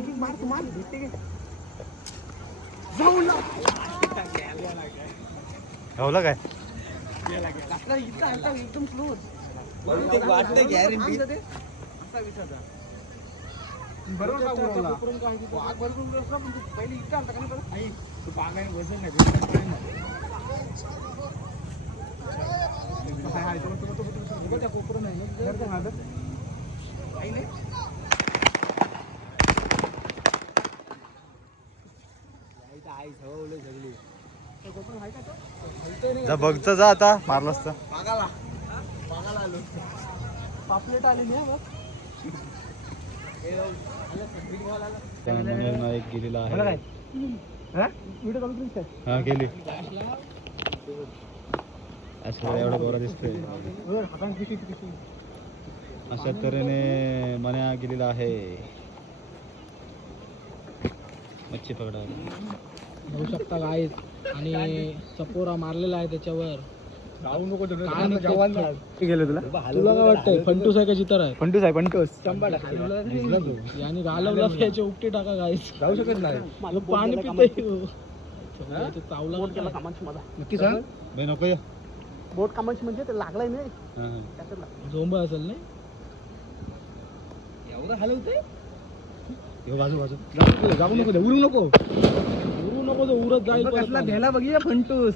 ऐकी मार तू मार भेटते की जाऊ ना गावला काय आपला इथं आलता एकदम क्लोज वाटतं गॅरंटी बरोबर का बोलला वाघ बरोबर असला पण तू पहिले इथं आलता का नाही बरं आई तू बागाने वजन नाही हाय हाय तो त्या कोपरा नाही ना माझं आई नाही आई सवय सगळी कोपरा आहे का तो जा बघचं जा आता मारलास तर बागाला आलो पापलेट आली नाही बघ नाईक गेलेला आहे व्हिडिओ कॉल करू हा गेली अशा एवढा गोरा दिसतोय अशा तऱ्हेने मन्या गेलेला आहे मच्छी पकडायला बघू शकता गाईज आणि चपोरा मारलेला आहे त्याच्यावर जाऊ नको जवान गेलं तुला तुला काय वाटतंय फंटूस आहे का चितर आहे पंटूस आहे पंटूस याने घालवला याचे उपटे टाका गाईज जाऊ शकत नाही पाणी पितय चावला नक्की सांग बे नको ये. बोट कामाची म्हणजे ते लागलाय नाही झोंब असेल नाही एवढं हलवतंय यो बाजू बाजू जाऊ नको उरू नको उरू नको तो उरत जाईल कसला भेला बघिया फंटूस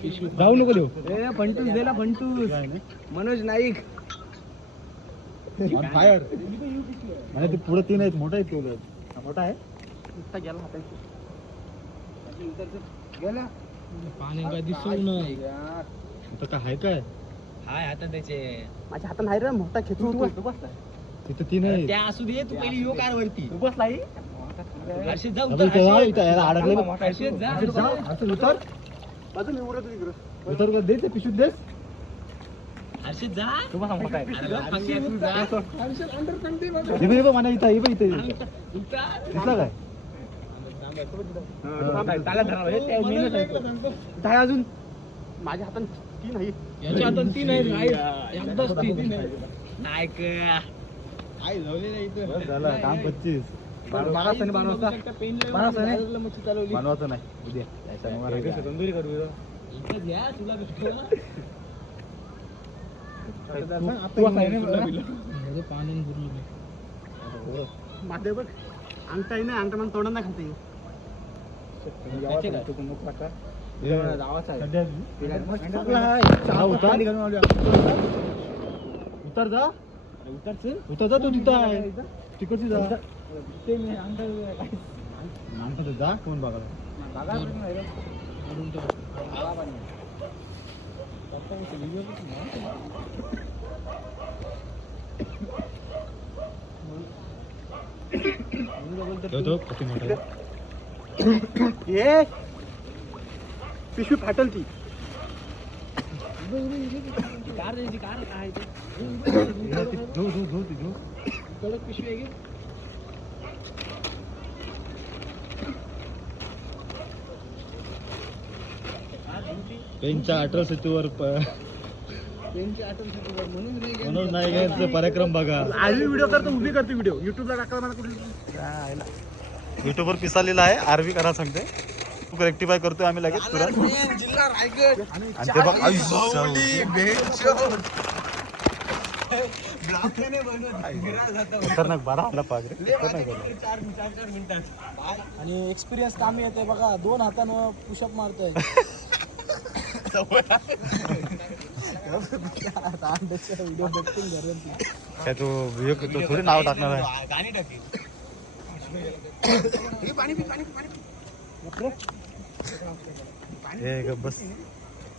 पिशवीत. जाऊ नको देऊ ए फंटूस दिला फंटूस मनोज नाईक ऑन फायर आणि ते पुढे तीन आहेत मोठा आहे तो उलट. मोठा आहे नुसता गेला हाताने गेला पाणी काय दिसू नाही आता काय आहे काय हाय आता त्याचे माझ्या हातात नाही रे मोठा खेचू तू तिथे तीन आहेत त्या असू दे तू पहिली यो कार वरती तू बसला हर्षित जा डबल तेव्हा इथं याला अडकले हर्षित जा असं उतर बाजू मी उरत इकडं उतर का दे ते पिशवीत देस हर्षित जा तुम्हाला मोठा आहे अरे बा, पंग्या तू जा. हे बघ मला इथं हे बघ इथे दिसला काय दहा अजून माझ्या हातात तीन आहे याच्या हातात तीन आहेत गाईज एकदाच तीन नायक बस झालं काम 25 बारासाने बनवायचं नाही उद्या याच्या तंदुरी करू इथं घ्या तुला भेटतो पाणी भरलं माझे बघ अंगठा आहे ना अंगठा मला तोंडात नाही खाते उतर जा उतर जा तू तिथं आहे तिकडची जा माणसं जा कोण बघा किती मोठा ये पिशवी फाटल ती कार द्यायची कार आहे कडक पिशवी आहे की त्यांच्या अट्रॉसिटीवर मनोज नाईक यांचा पराक्रम बघा आधी व्हिडिओ करतो उभी करते व्हिडिओ युट्यूबला टाकायला मला कुठे युट्यूबवर पिसालेला आहे आरवी करा सांगते तू रेक्टिफाय करतोय आम्ही लगेच तुरंत जिल्हा रायगड आणि ते बघ खतरनाक बारा आपला पागरे आणि एक्सपिरियन्स कामी येते बघा 2 हातानं पुशअप मारतोय व्हिडिओ बघतील घरी काय तो थोडी नाव टाकणार आहे गाणी टाकी हे ग बस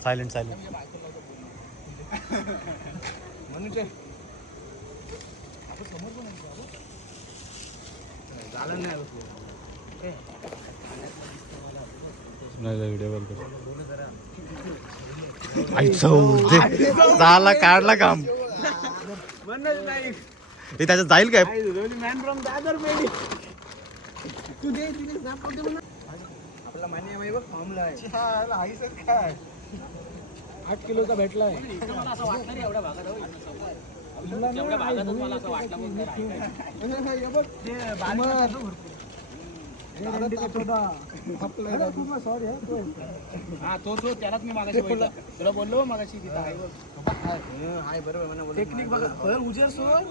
सायलेंट सायलेंट व्हिडिओ कॉल कर झाला काढला काम ते त्याच्यात जाईल काय मॅन फ्रॉम दादर मेडी तू दे आपला मान्य आहे बघ फॉर्मला आहे काय 8 किलोचा भेटलाय मला असं वाटणार एवढ्या भागात तेवढ्या भागातच मला असं वाटलं पण नाही राहिलं. हे बघ ते बारीक असतो भरपूर. हा तो त्यालाच मी मागाशी बोललो. तुला बोललो मागाशी तिथं आहे बघ. हाय बरोबर म्हणा बोल. टेक्निक बघा भर उजेर सोड.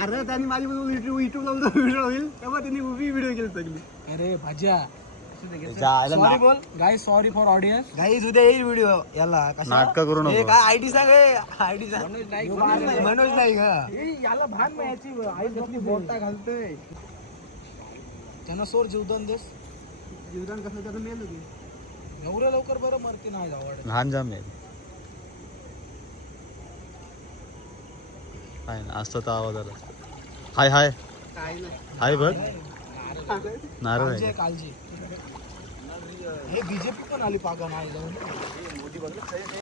अरे त्यांनी माझी युट्यूब लावलं व्हिडिओ होईल तेव्हा त्यांनी उभी व्हिडिओ केली सगळी. अरे भाज्या सॉरी बोल गाईस सॉरी फॉर ऑडियन्स. गाईज उद्या येईल व्हिडिओ याला नाटक करू हे नको. काय आयडी सांग आयडी सांग मनोज नाही का याला भान मिळायची आई कसली बोलता घालतोय. त्यांना सोर जीवदान देस. जीवदान कसं त्याचं मेल होती एवढं लवकर बरं मरती नाही आवड. लहान जाम आहे हाय ना असतं तर आवाज आला. हाय हाय हाय बघ नारळ आहे. काळजी हे बीजेपी पण आली पागा नाही जाऊन.